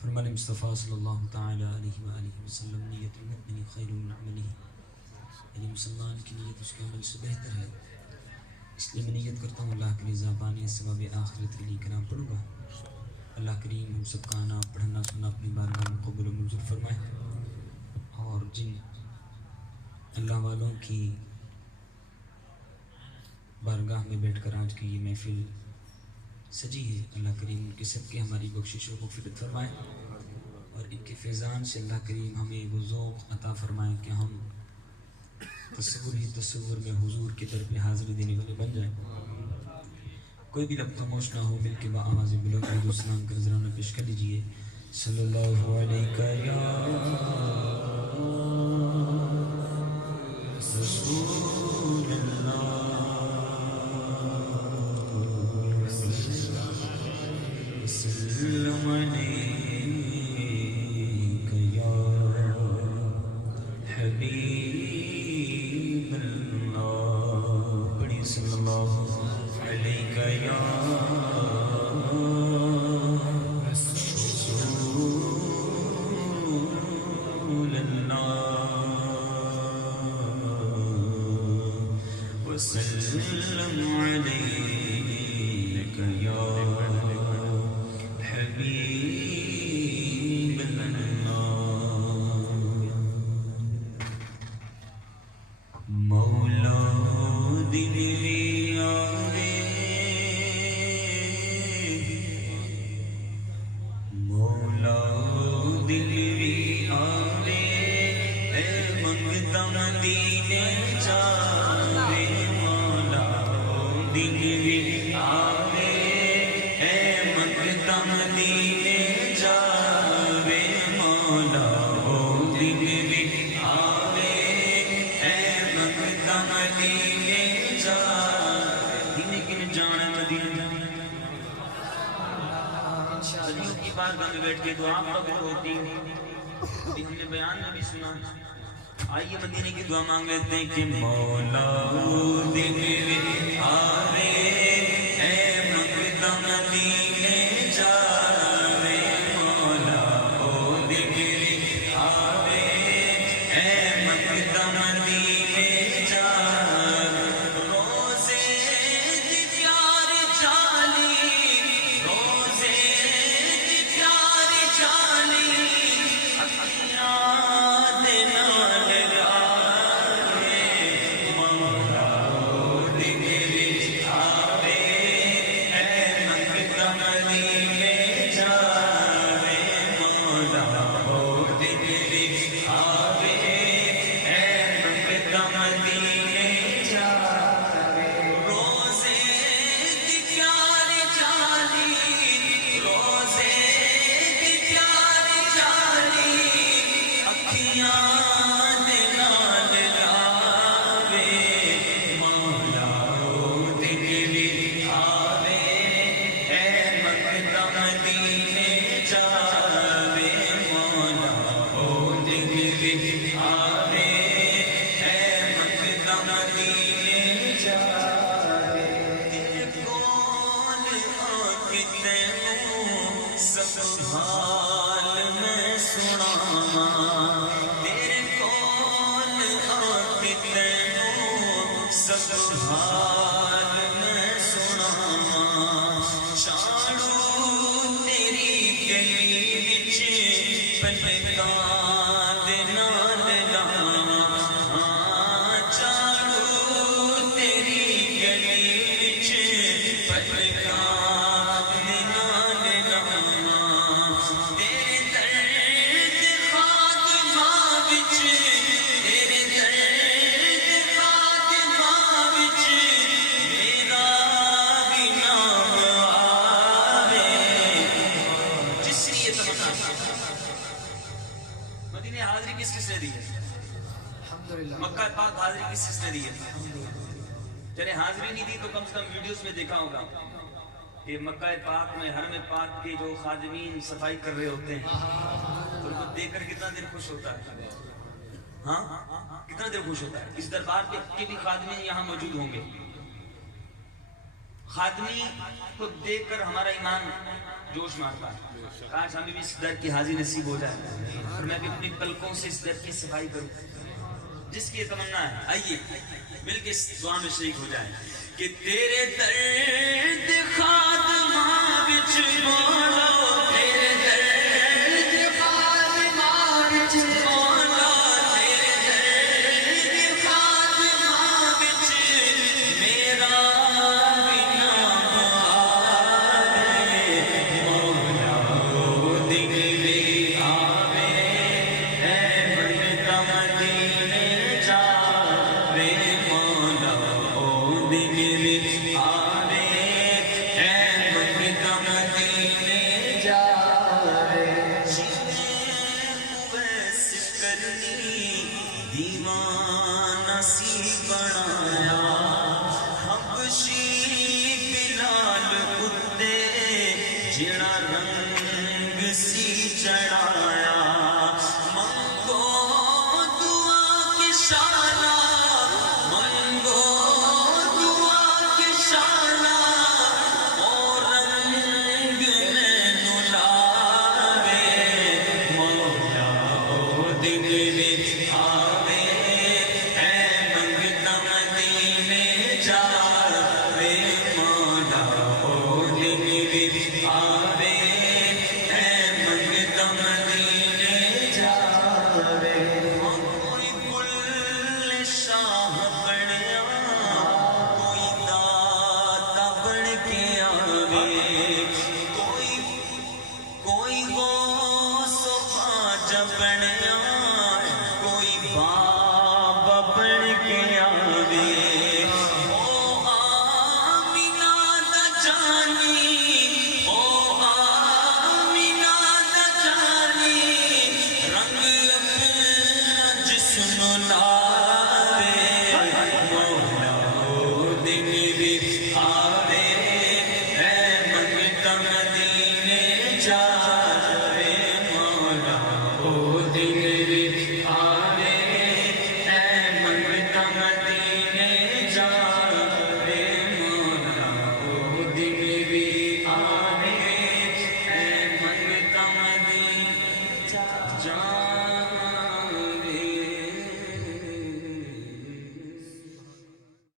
فرمان مصطفیٰ صلی اللہ تعالی علیہ وآلہ وسلم نیت المؤمن خیر من عملہ، یعنی مسلمان کی نیت اس کے عمل سے بہتر ہے، اس لیے میں نیت کرتا ہوں اللہ کے رضا پانے ثواب آخرت کے لیے کلام پڑھوں گا۔ اللہ کریم ہم سب کا آنا پڑھنا سنا اپنی بارگاہ میں قبول و منظور فرمائے، اور جن اللہ والوں کی بارگاہ میں بیٹھ کر آج کی یہ محفل سجی ہے، اللہ کریم ان کے صدقے ہماری بخشش و مغفرت فرمائے، اور ان کے فیضان سے اللہ کریم ہمیں وہ ذوق عطا فرمائے کہ ہم تصور ہی تصور میں حضور کے در پہ حاضری دینے والے بن جائیں۔ کوئی بھی لب خاموش نہ ہو، مل کے بآواز بلند درود و سلام کا نذرانہ پیش کر لیجئے۔ صلی اللہ علیہ یا رسول اللہ، وسلم علیہ یا حبیب اللہ، بڑی صلی اللہ علیہ یا رسول اللہ، وسلم علیہ یا حبیب اللہ۔ مولا دل بھی آوے، مولا دل بھی آوے، اے منگتا مدینے جاوے، مولا دل بھی آوے، اے منگتا مدینے جاوے، مولا دل بھی آوے، اے منگتا مدینے جاوے۔ دین کن جانا مدینے صدیوں کی بارگاہ میں بیٹھ کے دعا قبول ہوتی، ابھی ہم نے بیان میں بھی سنا۔ آئیے مدینے کی دعا مانگ لیتے ہیں کہ مولا دل بھی آوے، اے منگتا مدینے جاوے، مولا دل بھی آوے، اے منگتا مدینے جاوے۔ روزے دی پیار جالی، روزے دی پیار جالی، اکھیاں دے نال لاوے، مولا دل بھی آوے، اے منگتا مدینے جاوے، مولا دل بھی آوے، اے منگتا مدینے جاوے۔ روزے دی پیار جالی، روزے دی پیار جالی، اکھیاں دے نال لاوے، مولا دل بھی آوے، اے منگتا مدینے جاوے، مولا دل بھی آوے، اے منگتا مدینے جاوے۔ تیرے کول آ کے تینوں سب حال میں سناواں، تیرے کول آ کے تینوں سب حال میں سناواں، شانو تیری گلی وچ پلکاں دے نال لاواں، چالو تیری گلی وچ پلکاں دے نال لاواں، تیرے درد خاتمہ وچ، تیرے درد خاتمہ وچ میرا بھی نام آوے۔ جس نے یہ تمنا مدینے حاضری کس کس نے دی ہے؟ مکہ پاک حاضری کس کس نے دی ہے؟ چلے حاضری نہیں دی تو کم سے کم ویڈیوز میں دیکھا ہوگا کہ مکہ پاک میں حرم پاک کے جو خادمین صفائی کر رہے ہوتے ہیں، ان کو دیکھ کر کتنا دل خوش ہوتا ہے، ہاں کتنا دل خوش ہوتا ہے۔ اس دربار کے بھی خادمین یہاں موجود ہوں گے، خادمی کو دیکھ کر ہمارا ایمان جوش مارتا ہے، کاش ہمیں بھی اس در کی حاضری نصیب ہو جائے اور میں بھی اپنی پلکوں سے اس در کی صفائی کروں جس کی تمنا ہے۔ آئیے مل کے اس دعا میں شریک ہو جائیں کہ تیرے درد خادمہ بچ بولو، تیرے درد خادمہ بچ بولو، تیرے درد خادمہ بچ میرا دیوانہ سی بنایا، حبشی بلال کتے جڑا رنگ سی چڑھایا، منگو دعا کی شالا، منگو دعا کی شالا، اور رنگ میں نلاوے مولا او دن میں آوے، اے منگتا مدینے جاوے مولا او دن میں آوے، اے منگتا مدینے جاوے۔ کوئی گل شاہ بنیا، کوئی داتا بن کے آوے، کوئی غوث و خواجہ بنیا، کوئی بابا بن کے آوے، او آمینہ دا جانی، او آمینہ دا جانی، رنگ اپنا جسم لا